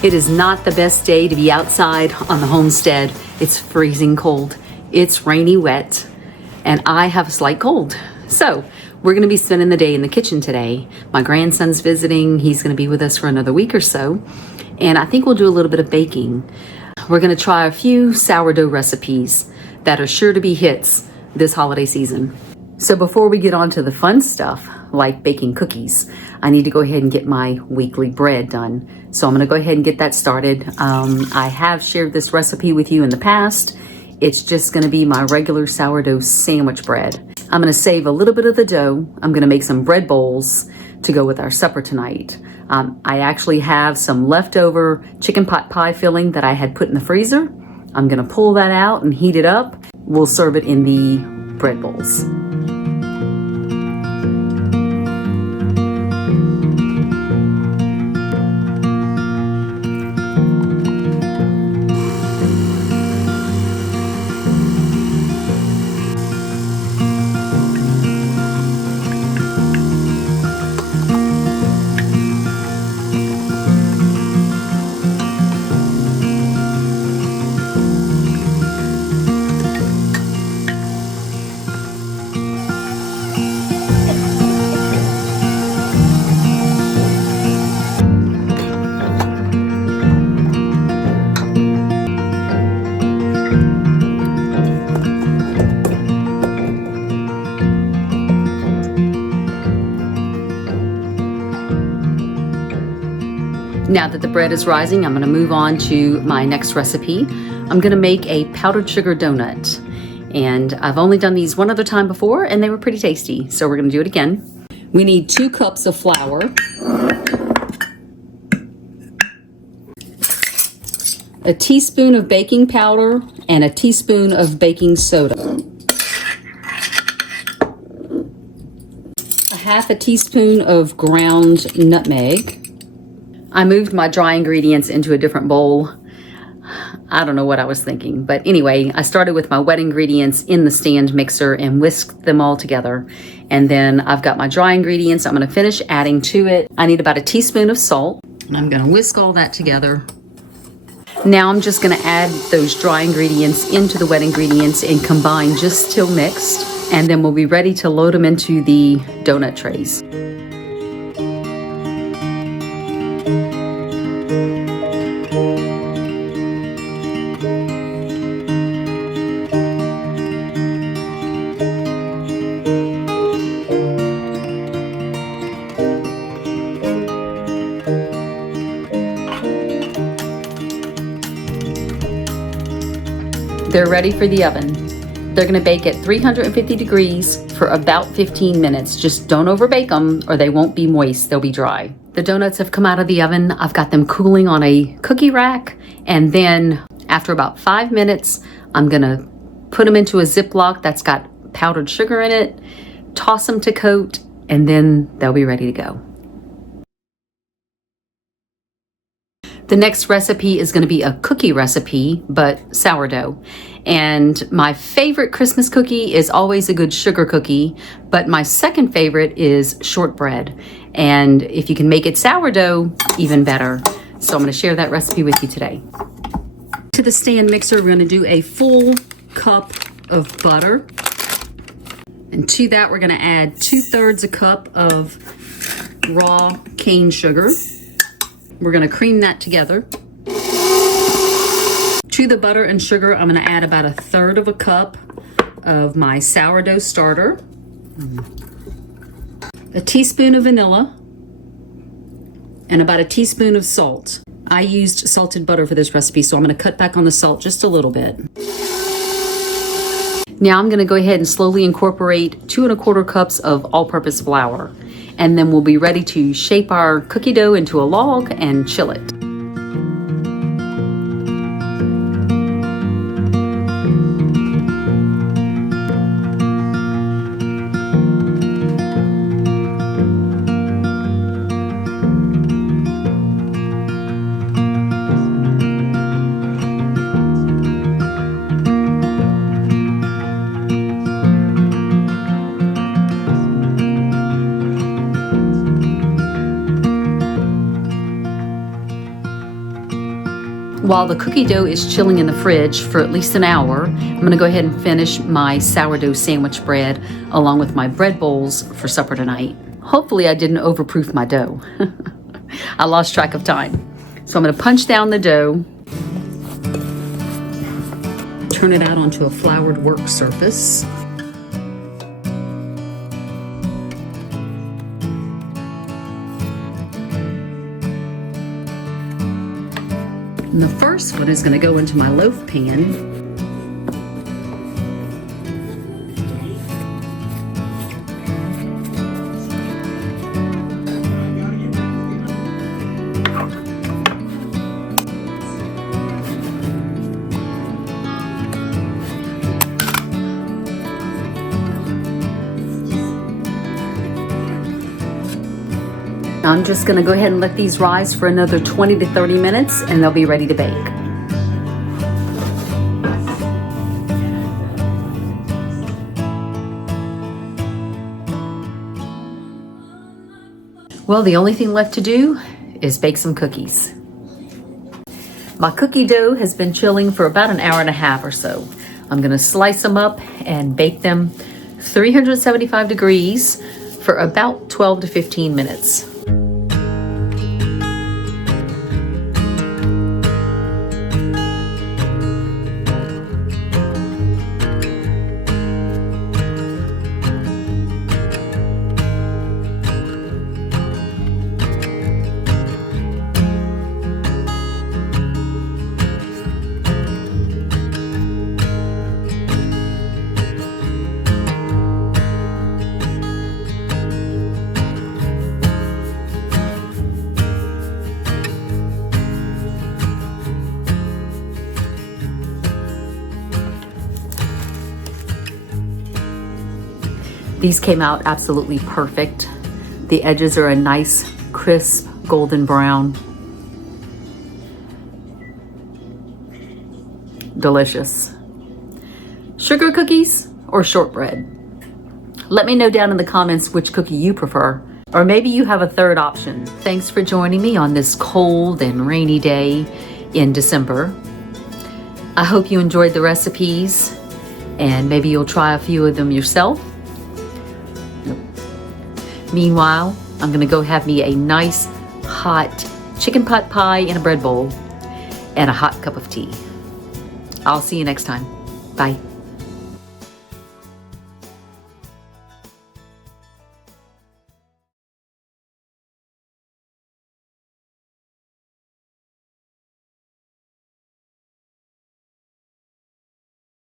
It is not the best day to be outside on the homestead. It's freezing cold. It's rainy, wet, and I have a slight cold. So we're gonna be spending the day in the kitchen today. My grandson's visiting. He's gonna be with us for another week or so. And I think we'll do a little bit of baking. We're gonna try a few sourdough recipes that are sure to be hits this holiday season. So before we get on to the fun stuff, like baking cookies, I need to go ahead and get my weekly bread done. So I'm gonna go ahead and get that started. I have shared this recipe with you in the past. It's just gonna be my regular sourdough sandwich bread. I'm gonna save a little bit of the dough. I'm gonna make some bread bowls to go with our supper tonight. I actually have some leftover chicken pot pie filling that I had put in the freezer. I'm gonna pull that out and heat it up. We'll serve it in the bread bowls. Now that the bread is rising, I'm gonna move on to my next recipe. I'm gonna make a powdered sugar donut. And I've only done these one other time before and they were pretty tasty. So we're gonna do it again. We need 2 cups of flour, a teaspoon of baking powder, and a teaspoon of baking soda. A half a teaspoon of ground nutmeg. I moved my dry ingredients into a different bowl. I don't know what I was thinking, but anyway, I started with my wet ingredients in the stand mixer and whisked them all together. And then I've got my dry ingredients I'm gonna finish adding to it. I need about a teaspoon of salt, and I'm gonna whisk all that together. Now I'm just gonna add those dry ingredients into the wet ingredients and combine just till mixed. And then we'll be ready to load them into the donut trays. They're ready for the oven. They're gonna bake at 350 degrees for about 15 minutes. Just don't overbake them or they won't be moist, they'll be dry. The donuts have come out of the oven. I've got them cooling on a cookie rack. And then after about 5 minutes, I'm gonna put them into a Ziploc that's got powdered sugar in it, toss them to coat, and then they'll be ready to go. The next recipe is going to be a cookie recipe, but sourdough. And my favorite Christmas cookie is always a good sugar cookie, but my second favorite is shortbread. And if you can make it sourdough, even better. So I'm going to share that recipe with you today. To the stand mixer, we're going to do a full cup of butter. And to that, we're going to add 2/3 a cup of raw cane sugar. We're gonna cream that together. To the butter and sugar, I'm gonna add about 1/3 of a cup of my sourdough starter, a teaspoon of vanilla, and about a teaspoon of salt. I used salted butter for this recipe, so I'm gonna cut back on the salt just a little bit. Now I'm gonna go ahead and slowly incorporate 2 1/4 cups of all-purpose flour. And then we'll be ready to shape our cookie dough into a log and chill it. While the cookie dough is chilling in the fridge for at least an hour, I'm gonna go ahead and finish my sourdough sandwich bread along with my bread bowls for supper tonight. Hopefully I didn't overproof my dough. I lost track of time. So I'm gonna punch down the dough, turn it out onto a floured work surface. And the first one is going to go into my loaf pan. I'm just going to go ahead and let these rise for another 20 to 30 minutes and they'll be ready to bake. Well, the only thing left to do is bake some cookies. My cookie dough has been chilling for about an hour and a half or so. I'm going to slice them up and bake them 375 degrees for about 12 to 15 minutes. These came out absolutely perfect. The edges are a nice, crisp, golden brown. Delicious. Sugar cookies or shortbread? Let me know down in the comments which cookie you prefer, or maybe you have a third option. Thanks for joining me on this cold and rainy day in December. I hope you enjoyed the recipes and maybe you'll try a few of them yourself. Meanwhile, I'm gonna go have me a nice hot chicken pot pie in a bread bowl and a hot cup of tea. I'll see you next time. Bye.